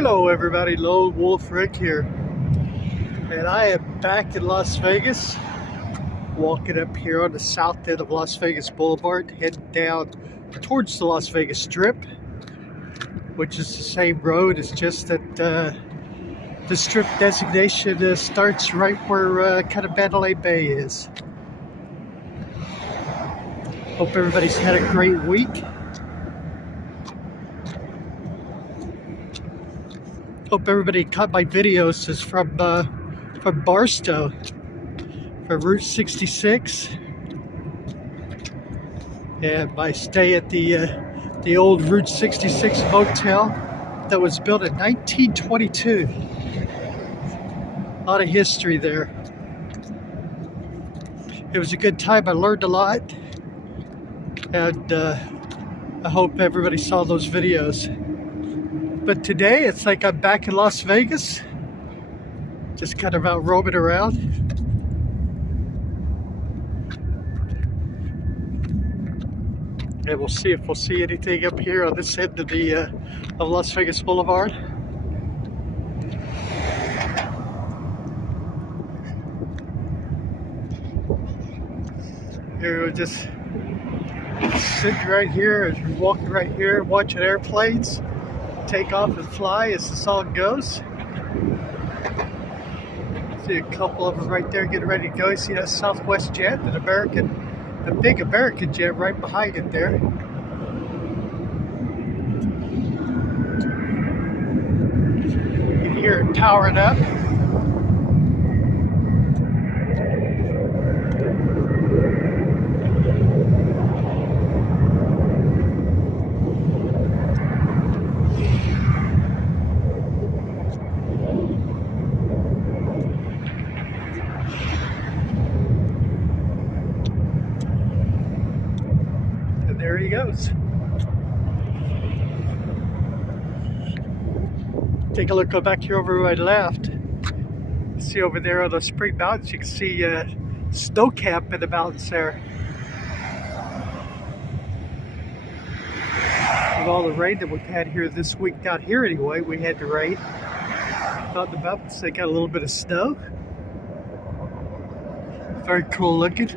Hello everybody, Lone Wolf Rick here, and I am back in Las Vegas, walking up here on the south end of Las Vegas Boulevard, heading down towards the Las Vegas Strip, which is the same road. It's just that the Strip designation starts right where kind of Mandalay Bay is. Hope everybody's had a great week. Hope everybody caught my videos. It's from Barstow, from Route 66, and my stay at the old Route 66 motel that was built in 1922. A lot of history there. It was a good time. I learned a lot, and I hope everybody saw those videos. But today, it's like I'm back in Las Vegas, just kind of out roaming around. And we'll see if we'll see anything up here on this end of of Las Vegas Boulevard. Here we're just sitting right here, as we're walking right here, watching airplanes take off and fly as the song goes. See a couple of them right there getting ready to go. You see that Southwest jet, the big American jet right behind it there. You can hear it powering up. There he goes. Take a look, go back here over where I left. See over there on the Spring Mountains, you can see snow camp in the mountains there. With all the rain that we've had here this week, down here anyway, we had the rain. On the mountains, they got a little bit of snow. Very cool looking.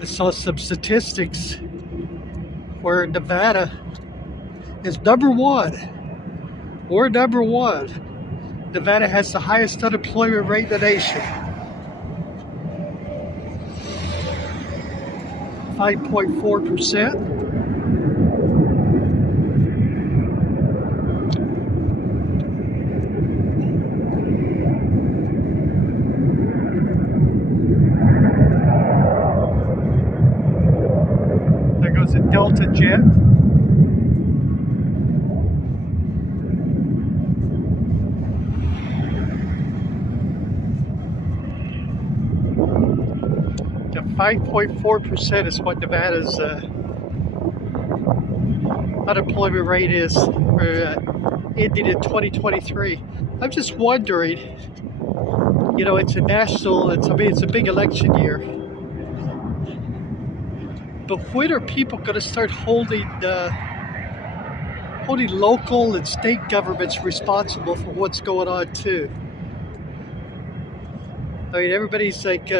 I saw some statistics where Nevada is number one. We're number one. Nevada has the highest unemployment rate in the nation. 5.4%. A Delta jet. The 5.4% is what Nevada's unemployment rate is for ending in 2023. I'm just wondering, you know, it's a national, it's a big election year. But when are people going to start holding local and state governments responsible for what's going on too? I mean, everybody's like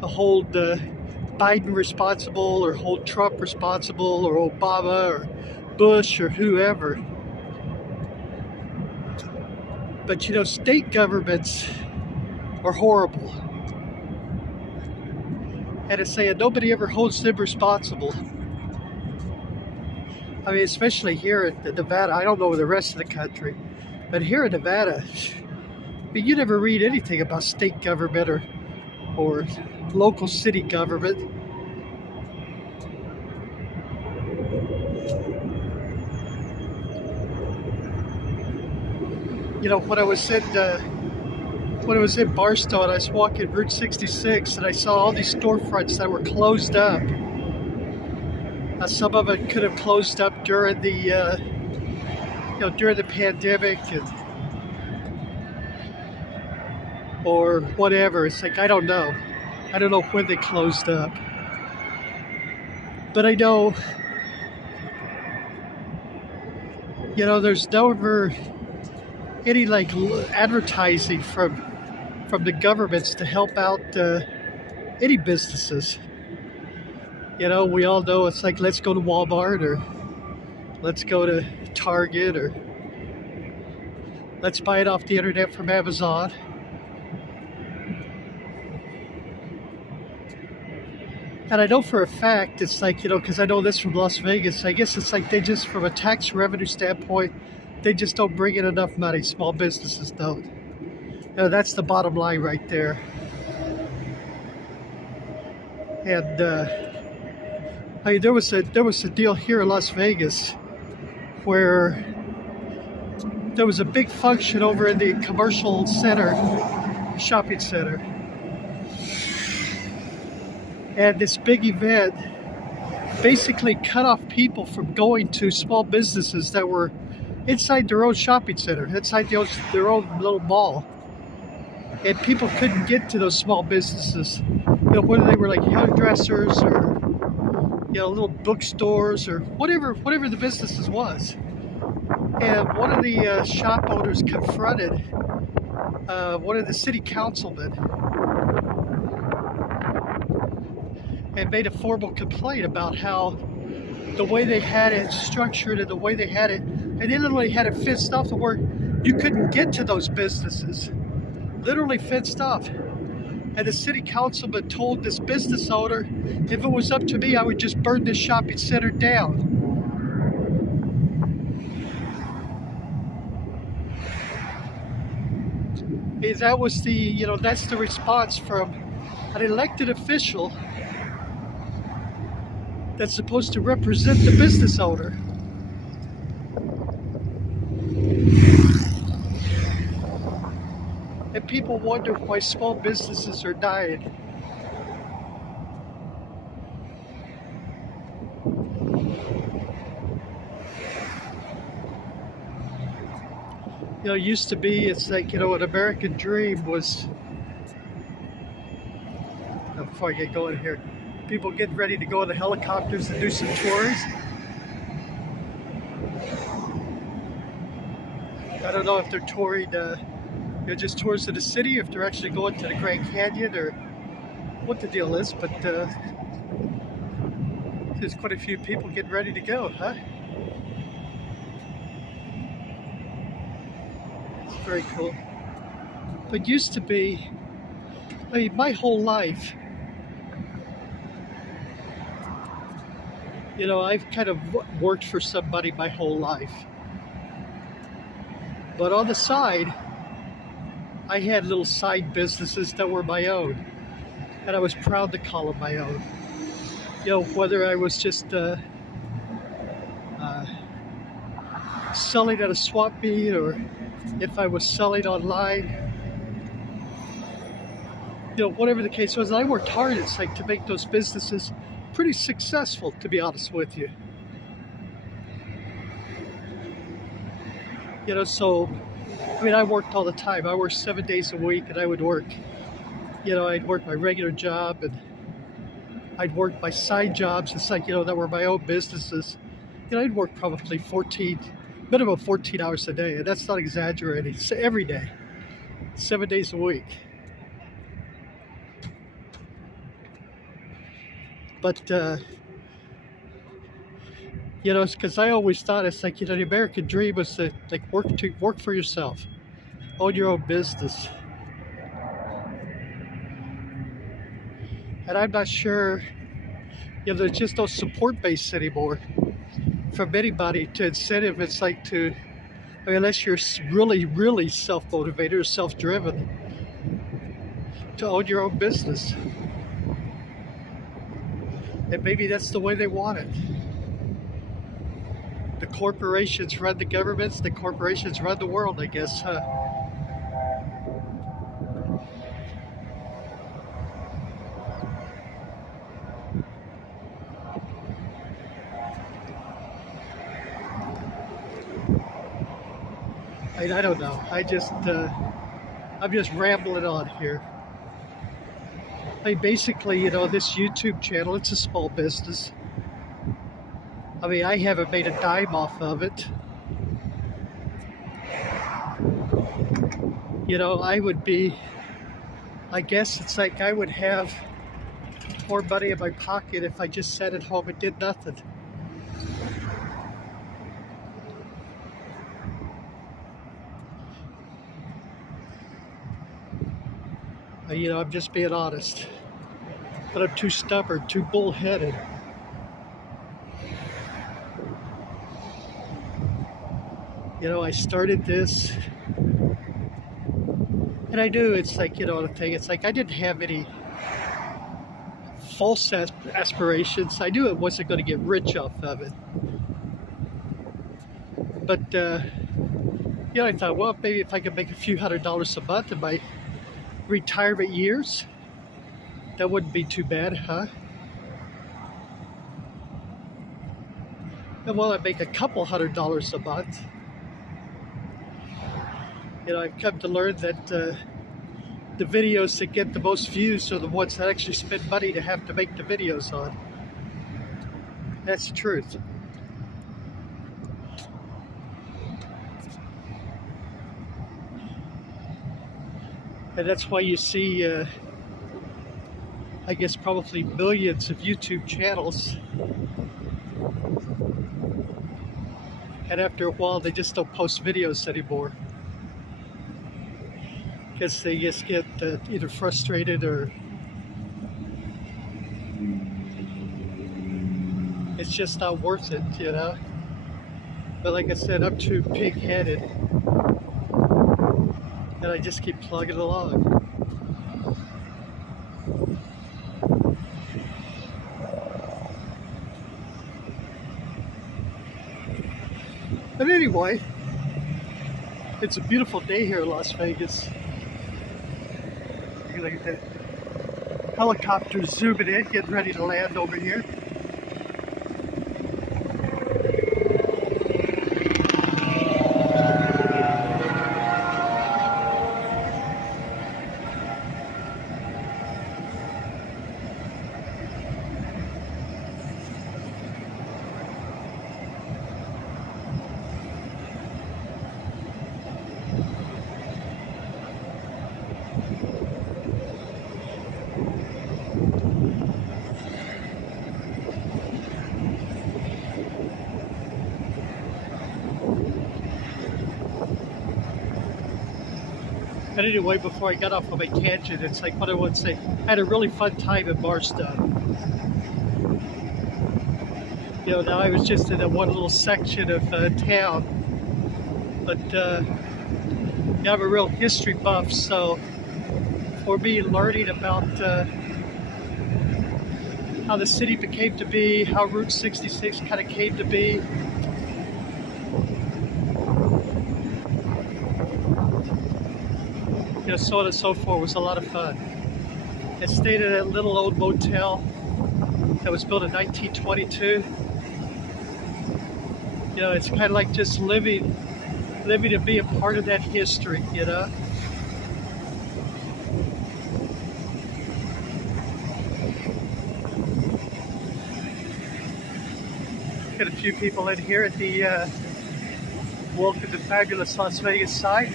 hold Biden responsible, or hold Trump responsible, or Obama, or Bush, or whoever. But you know, state governments are horrible. And it's saying nobody ever holds them responsible. I mean, especially here in Nevada. I don't know the rest of the country, but here in Nevada, I mean, you never read anything about state government or local city government. You know, when I was in Barstow and I was walking Route 66 and I saw all these storefronts that were closed up, Some of it could have closed up during the during the pandemic or whatever. It's like I don't know when they closed up, but I know there's never any like advertising from the governments to help out any businesses. We all know it's like, let's go to Walmart or let's go to Target or let's buy it off the internet from Amazon. And I know for a fact, it's like, because I know this from Las Vegas, I guess it's like they just, from a tax revenue standpoint, they just don't bring in enough money. Small businesses don't. That's the bottom line right there. And I mean, there was a deal here in Las Vegas where there was a big function over in the commercial center, shopping center. And this big event basically cut off people from going to small businesses that were inside their own shopping center, inside their own little mall. And people couldn't get to those small businesses, whether they were like hairdressers or little bookstores or whatever the businesses was. And one of the shop owners confronted one of the city councilmen and made a formal complaint about how the way they had it structured and the way they had it, and they literally had it fenced off to where you couldn't get to those businesses. Literally fenced off. And the city councilman told this business owner, if it was up to me, I would just burn this shopping center down. And that was that's the response from an elected official that's supposed to represent the business owner. And people wonder why small businesses are dying. It used to be, it's like, an American dream was, before I get going here, people getting ready to go in the helicopters and do some tours. I don't know if they're touring just tours of the city, if they're actually going to the Grand Canyon or what the deal is, but there's quite a few people getting ready to go, huh? It's very cool. But used to be, I mean, my whole life, I've kind of worked for somebody my whole life. But on the side, I had little side businesses that were my own, and I was proud to call them my own. Whether I was just selling at a swap meet or if I was selling online, whatever the case was, I worked hard, it's like, to make those businesses pretty successful, to be honest with you. So, I mean, I worked all the time. I worked 7 days a week, and I would work, I'd work my regular job, and I'd work my side jobs. It's like, that were my own businesses. I'd work probably minimum 14 hours a day, and that's not exaggerating. So every day, 7 days a week. But, it's because I always thought it's like, the American dream was to like work for yourself, own your own business. And I'm not sure, there's just no support base anymore from anybody to incentive. It's like unless you're really, really self-motivated or self-driven, to own your own business. And maybe that's the way they want it. The corporations run the governments, the corporations run the world, I guess, huh? I don't know. I'm just rambling on here. I mean, basically, you know, this YouTube channel, it's a small business. I mean, I haven't made a dime off of it. You know, I guess it's like I would have more money in my pocket if I just sat at home and did nothing. You know, I'm just being honest. But I'm too stubborn, too bullheaded. You know, I started this, and I knew it's like, you know, the thing, it's like I didn't have any false aspirations. I knew it wasn't going to get rich off of it. But, you know, I thought, well, maybe if I could make a few $100s a month in my retirement years, that wouldn't be too bad, huh? And well, I make a couple $100s a month. You know, I've come to learn that the videos that get the most views are the ones that actually spend money to have to make the videos on. That's the truth. And that's why you see, I guess, probably millions of YouTube channels. And after a while, they just don't post videos anymore. Because they just get either frustrated or it's just not worth it, you know? But like I said, I'm too pig-headed. And I just keep plugging along. But anyway, it's a beautiful day here in Las Vegas. Look at the helicopter zooming in, getting ready to land over here. But anyway, before I got off on my tangent, it's like what I would say. I had a really fun time in Barstow. You know, now I was just in that one little section of town. But I'm a real history buff, so for me, learning about how the city became to be, how Route 66 kind of came to be, you know, so on and so forth, was a lot of fun. I stayed at a little old motel that was built in 1922. You know, it's kind of like just living to be a part of that history, you know. Got a few people in here at the Welcome to Fabulous Las Vegas site.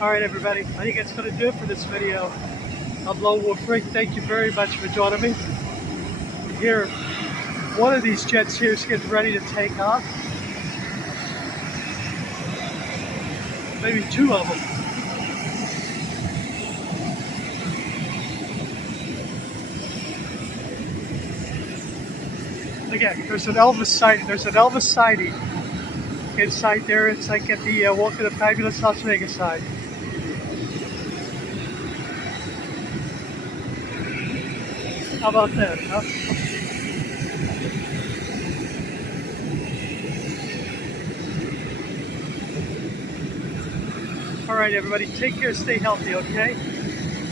Alright everybody, I think that's going to do it for this video. I'm Lone Wolf Rick. Thank you very much for joining me. Here, one of these jets here is getting ready to take off. Maybe two of them. Again, there's an Elvis sighting. There's an Elvis sighting inside there. It's like at the Welcome to Fabulous Las Vegas side. How about that, huh? Alright everybody, take care, stay healthy, okay?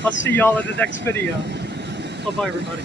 I'll see y'all in the next video. Bye-bye everybody.